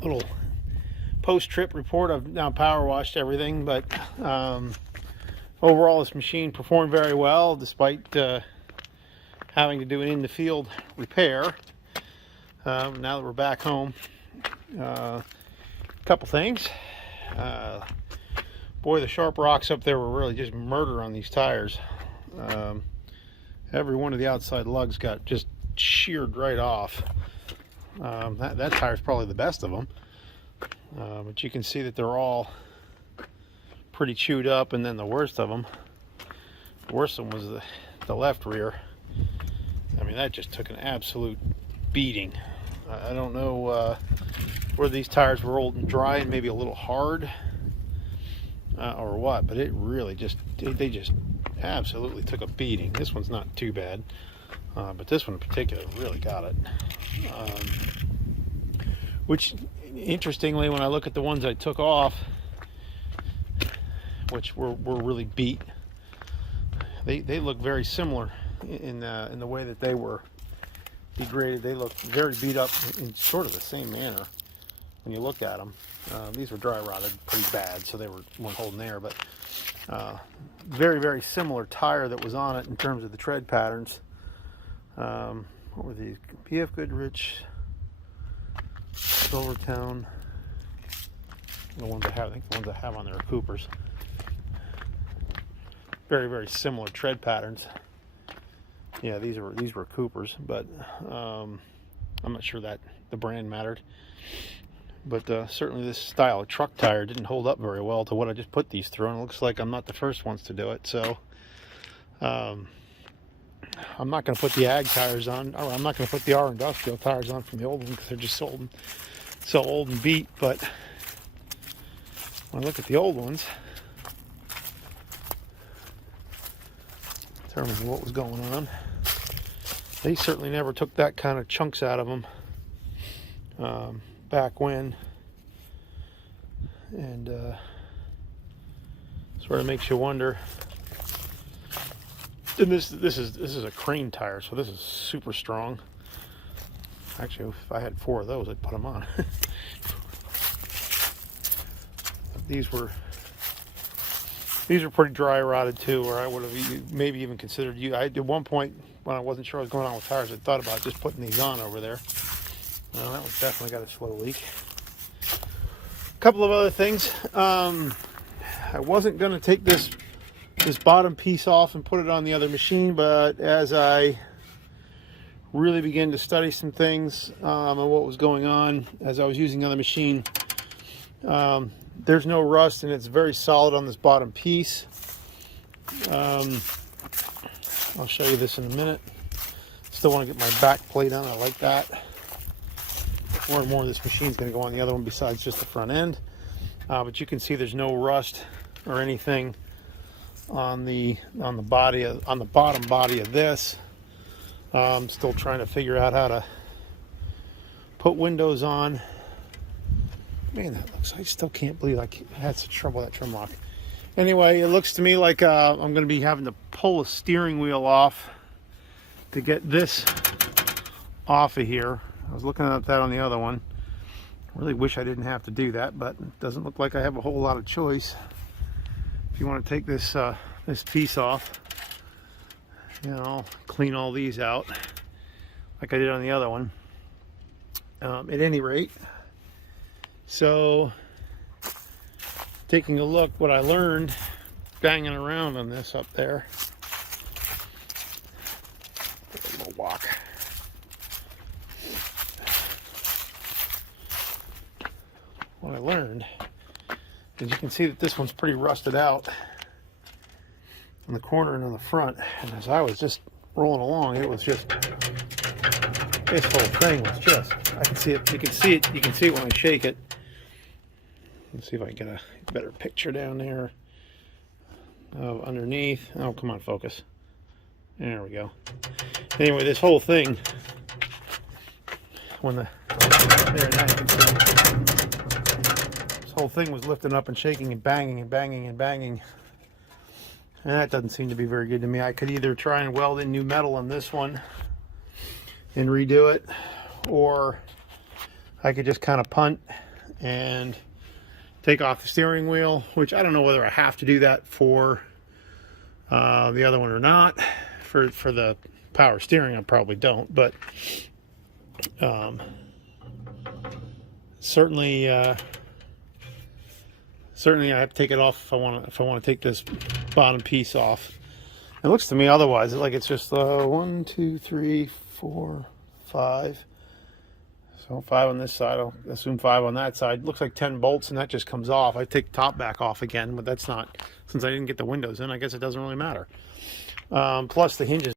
little post-trip report. I've now power washed everything, but overall this machine performed very well despite having to do an in-the-field repair. Now that we're back home, a couple things. Boy, the sharp rocks up there were really just murder on these tires. Every one of the outside lugs got just sheared right off. That tire is probably the best of them, but you can see that they're all pretty chewed up. And then the worst of them was the left rear. I mean, that just took an absolute beating. I don't know where these tires were old and dry and maybe a little hard or what, but it really they just absolutely took a beating. This one's not too bad, but this one in particular really got it. Which, interestingly, when I look at the ones I took off, which were really beat, they look very similar in the way that they were degraded. They look very beat up in sort of the same manner when you look at them. These were dry rotted pretty bad, so they weren't holding air, but very, very similar tire that was on it in terms of the tread patterns. What were these? PF Goodrich, Silvertown. The ones I think the ones I have on there are Coopers. Very, very similar tread patterns. Yeah, these were Coopers, but I'm not sure that the brand mattered. But certainly this style of truck tire didn't hold up very well to what I just put these through, and it looks like I'm not the first ones to do it. So I'm not going to put the ag tires on, or I'm not going to put the R industrial tires on from the old one because they're just so old and beat. But when I look at the old ones, determine what was going on. They certainly never took that kind of chunks out of them back when, and sort of makes you wonder. And this is a crane tire, so this is super strong. Actually, if I had 4 of those, I'd put them on. These were pretty dry rotted too, or I would have maybe even considered at one point when I wasn't sure what was going on with tires, I thought about just putting these on over there. Well, that one's definitely got a slow leak. A couple of other things. I wasn't going to take this bottom piece off and put it on the other machine, but as I really began to study some things and what was going on as I was using the other machine, there's no rust and it's very solid on this bottom piece. I'll show you this in a minute. Still want to get my back plate on. I like that. More and more of this machine's going to go on the other one besides just the front end. But you can see there's no rust or anything on the bottom body of this. I'm still trying to figure out how to put windows on. Man, that looks, I still can't believe I had such trouble with that trim lock. Anyway, it looks to me like I'm going to be having to pull a steering wheel off to get this off of here. I was looking at that on the other one. Really wish I didn't have to do that, but it doesn't look like I have a whole lot of choice. If you want to take this this piece off, clean all these out like I did on the other one. At any rate, so taking a look, what I learned banging around on this up there. A little walk. What I learned is you can see that this one's pretty rusted out in the corner and on the front. And as I was just rolling along, it was just, this whole thing was just, I can see it, you can see it when I shake it. Let's see if I can get a better picture down there of underneath. Oh, come on, focus. There we go. Anyway, this whole thing, there now you can see, this whole thing was lifting up and shaking and banging and banging and banging. And that doesn't seem to be very good to me. I could either try and weld in new metal on this one and redo it, or I could just kind of punt and take off the steering wheel, which I don't know whether I have to do that for the other one or not. For the power steering, I probably don't, but certainly certainly I have to take it off if I want to take this bottom piece off. It looks to me otherwise like it's just 1, 2, 3, 4, 5. So 5 on this side, I'll assume 5 on that side. It looks like 10 bolts, and that just comes off. I take the top back off again, but that's not, since I didn't get the windows in, I guess it doesn't really matter. Plus the hinges